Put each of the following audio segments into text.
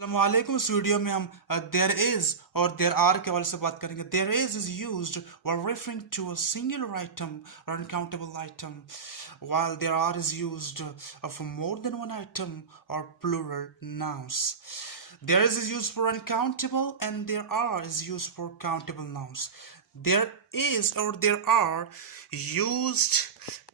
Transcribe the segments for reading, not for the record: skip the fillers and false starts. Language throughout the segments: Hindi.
वालेकुम। इस वीडियो में हम देयर इज और देयर आर के हवाले से बात करेंगे। There is used while referring to a singular item or uncountable item, while there are is used for more than one item or plural nouns. There is used for uncountable and there are is used for countable nouns. There is or there are used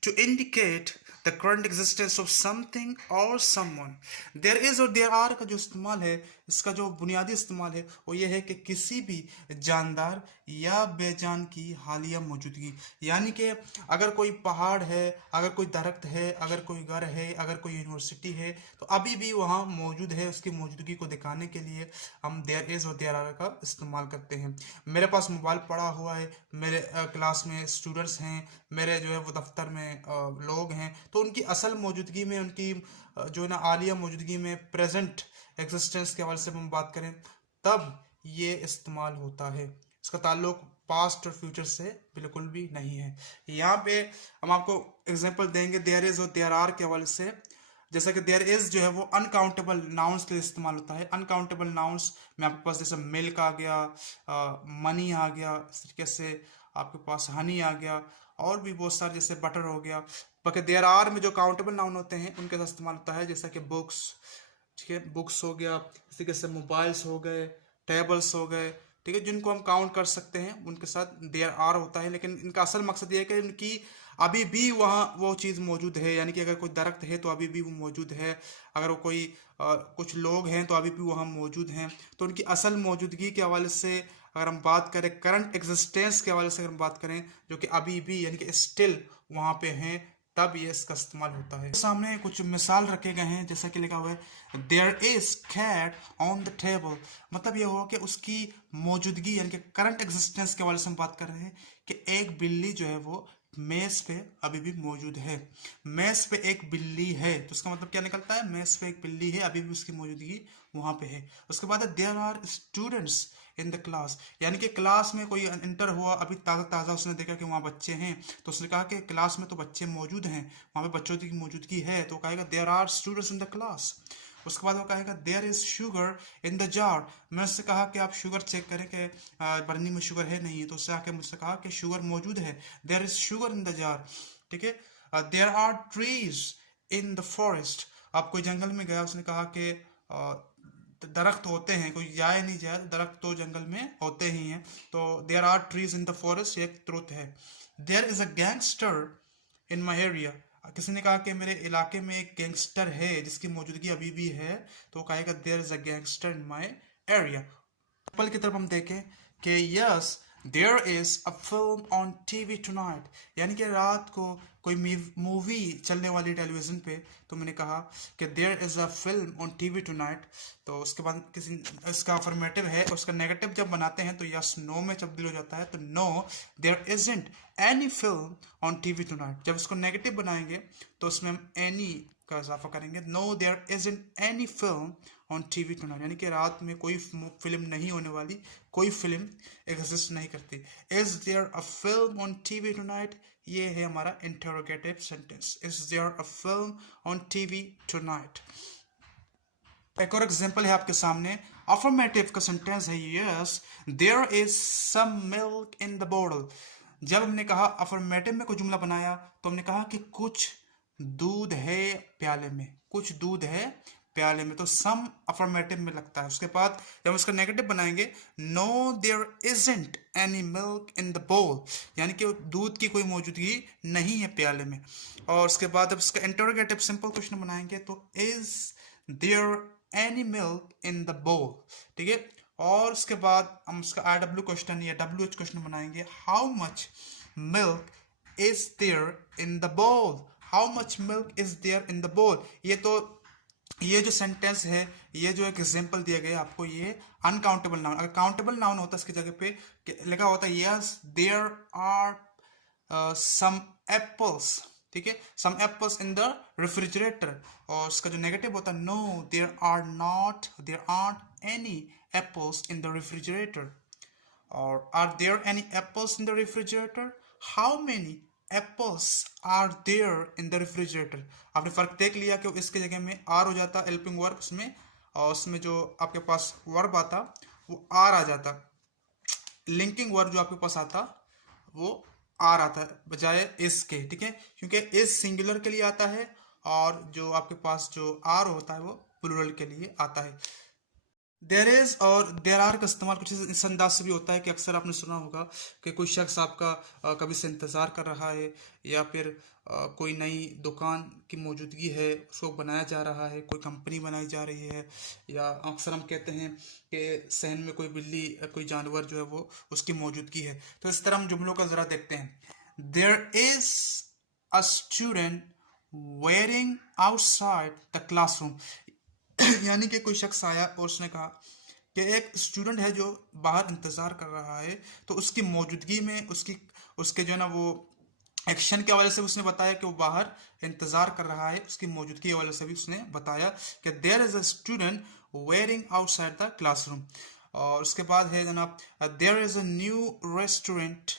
to indicate the current existence of something or someone. There is और there are का जो इस्तेमाल है, इसका जो बुनियादी इस्तेमाल है वो ये है कि किसी भी जानदार या बेजान की हालिया मौजूदगी, यानी कि अगर कोई पहाड़ है, अगर कोई दरख्त है, अगर कोई घर है, अगर कोई यूनिवर्सिटी है, तो अभी भी वहाँ मौजूद है। उसकी मौजूदगी को दिखाने के लिए हम देयर इज और देयर आर का इस्तेमाल करते हैं। मेरे पास मोबाइल पड़ा हुआ है, मेरे क्लास में स्टूडेंट्स हैं, मेरे जो है वो दफ्तर में लोग हैं, तो उनकी असल मौजूदगी में, उनकी जो है ना आलिया मौजूदगी में, प्रेजेंट एग्जिस्टेंस के हवाले से हम बात करें तब ये इस्तेमाल होता है। इसका ताल्लुक पास्ट और फ्यूचर से बिल्कुल भी नहीं है। यहाँ पे हम आपको एग्जांपल देंगे देयर इज और देयर आर के हवाले से। जैसा कि देयर इज जो है वो अनकाउंटेबल नाउन्स के लिए इस्तेमाल होता है। अनकाउंटेबल नाउन्स में आपके पास जैसे मिल्क आ गया, मनी आ गया, इस तरीके से आपके पास हनी आ गया, और भी बहुत सारे जैसे बटर हो गया। बाकी देयर आर में जो काउंटेबल नाउन होते हैं उनके साथ इस्तेमाल होता है, जैसा कि बुक्स, ठीक है, बुक्स हो गया, इस तरीके से मोबाइल्स हो गए, टेबल्स हो गए, ठीक है, जिनको हम काउंट कर सकते हैं उनके साथ देयर आर होता है। लेकिन इनका असल मकसद ये है कि उनकी अभी भी वहाँ वो चीज़ मौजूद है, यानी कि अगर कोई दरख्त है तो अभी भी वो मौजूद है, अगर वो कोई कुछ लोग हैं तो अभी भी वहाँ मौजूद हैं। तो उनकी असल मौजूदगी के हवाले से अगर हम बात करें, करंट एग्जिस्टेंस के हवाले से अगर हम बात करें, जो कि अभी भी यानी कि स्टिल वहाँ पे हैं, तब ये इसका इस्तेमाल होता है। सामने कुछ मिसाल रखे गए हैं, जैसा कि लिखा हुआ है there is cat on the table. मतलब ये हुआ कि उसकी मौजूदगी यानी कि करंट एग्जिस्टेंस के हवाले से हम बात कर रहे हैं कि एक बिल्ली जो है वो मेज पे अभी भी मौजूद है। मेज पे एक बिल्ली है तो उसका मतलब क्या निकलता है, मेज पे एक बिल्ली है, अभी भी उसकी मौजूदगी वहां पे है। उसके बाद there are students in the class, यानी कि क्लास में कोई इंटर हुआ, अभी ताज़ा ताज़ा उसने देखा कि वहाँ बच्चे हैं, तो उसने कहा कि क्लास में तो बच्चे मौजूद हैं, वहाँ पे बच्चों की मौजूदगी है, तो कहेगा there are students in the class. उसके बाद वो कहेगा there is sugar in the jar. मैं उससे कहा कि आप शुगर चेक करें कि बर्नी में शुगर है नहीं, तो उससे आके मुझसे कहा कि शुगर मौजूद है, there is sugar in the jar, ठीक है। There are trees in the forest. आप कोई जंगल में गया, उसने कहा कि दरख्त होते हैं, कोई जाए नहीं जाए, दरख्त तो जंगल में होते ही हैं, तो there are trees in the forest एक ट्रुथ है। There is a gangster in my area. किसी ने कहा कि मेरे इलाके में एक गैंगस्टर है जिसकी मौजूदगी अभी भी है, तो कहेगा there is a gangster in my area. पल की तरफ हम देखें कि yes there is a film on TV tonight, यानी कि रात को कोई मूवी चलने वाली टेलीविजन पे, तो मैंने कहा कि there is a film on TV tonight, तो उसके बाद किसी इसका अफर्मेटिव है, उसका नेगेटिव जब बनाते हैं तो यस नो में तब्दील हो जाता है, तो no there isn't any film on TV tonight. जब इसको नेगेटिव बनाएंगे तो उसमें हम एनी का इजाफा करेंगे, no there isn't any film on TV tonight, यानी कि रात में कोई फिल्म नहीं होने वाली, कोई फिल्म एग्जिस्ट नहीं करती। Is there a film on TV tonight, ये है हमारा interrogative sentence, is there a film on TV tonight. एक और एग्जांपल है आपके सामने, अफर्मेटिव का सेंटेंस है yes there is some milk in the बोतल। जब हमने कहा अफर्मेटिव में कोई जुमला बनाया तो हमने कहा कि कुछ दूध है प्याले में, कुछ दूध है प्याले में, तो सम अफर्मेटिव में लगता है। उसके बाद जब उसका नेगेटिव बनाएंगे, no there isn't any milk in the bowl, यानी कि दूध की कोई मौजूदगी नहीं है प्याले में। और उसके बाद जब उसका इंटरोगेटिव सिंपल क्वेश्चन बनाएंगे तो is there any milk in the bowl, ठीक है। और उसके बाद हम उसका आई डब्ल्यू क्वेश्चन या डब्ल्यू एच क्वेश्चन बनाएंगे, how much milk is there in the bowl, how much milk is there in the bowl. ये जो सेंटेंस है, ये जो एक एग्जांपल दिया गया आपको, ये अनकाउंटेबल नाउन, अगर काउंटेबल नाउन होता इसकी जगह पे लिखा होता yes there are some apples, ठीक है, some apples in the refrigerator. और इसका जो नेगेटिव होता है no there are not, there aren't any apples in the refrigerator. और are there any apples in the refrigerator, how many apples are there in the refrigerator. आपने फर्क देख लिया कि इसके जगह में आर हो जाता हेल्पिंग वर्ब, उसमें और उसमें जो आपके पास वर्ब आता वो आर आ जाता, लिंकिंग वर्ब जो आपके पास आता वो आर आता है बजाय इस के, ठीक है, क्योंकि इस सिंगुलर के लिए आता है और जो आपके पास जो आर होता है वो प्लूरल के लिए आता है। देर इज और देर आर का इस्तेमाल कुछ इस अंदाज से भी होता है कि अक्सर आपने सुना होगा कि कोई शख्स आपका कभी से इंतज़ार कर रहा है, या फिर कोई नई दुकान की मौजूदगी है, उसको बनाया जा रहा है, कोई कंपनी बनाई जा रही है, या अक्सर हम कहते हैं कि सहन में कोई बिल्ली कोई जानवर जो है वो उसकी मौजूदगी है। तो इस तरह हम जुमलों का ज़रा देखते हैं। There is a student wearing outside the classroom. यानी कि कोई शख्स आया और उसने कहा कि एक स्टूडेंट है जो बाहर इंतज़ार कर रहा है, तो उसकी मौजूदगी में उसकी उसके जो है ना वो एक्शन के वजह से उसने बताया कि वो बाहर इंतज़ार कर रहा है, उसकी मौजूदगी की वजह से भी उसने बताया कि there is a student wearing outside the classroom. और उसके बाद है जनाब, there is a new restaurant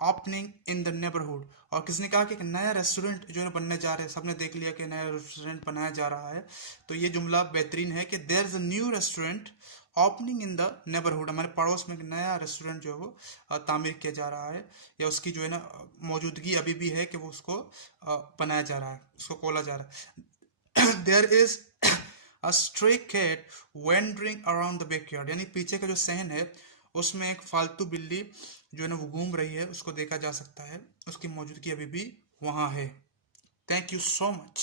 opening in the neighbourhood. और किसने कहा कि एक नया रेस्टोरेंट जो है बनने जा रहे हैं, सबने देख लिया कि नया रेस्टोरेंट बनाया जा रहा है। तो ये जुमला बेहतरीन है कि there is a new restaurant opening in the neighbourhood, हमारे पड़ोस में एक नया रेस्टोरेंट जो है वो तामीर किया जा रहा है, या उसकी जो है ना मौजूदगी अभी भी है कि वो उसको बनाया जा रहा है, उसको खोला जा रहा है। There is a stray cat wandering around the backyard, यानी पीछे का जो सहन है उसमें एक फालतू बिल्ली जो है ना वो घूम रही है, उसको देखा जा सकता है, उसकी मौजूदगी अभी भी वहाँ है। Thank you so much.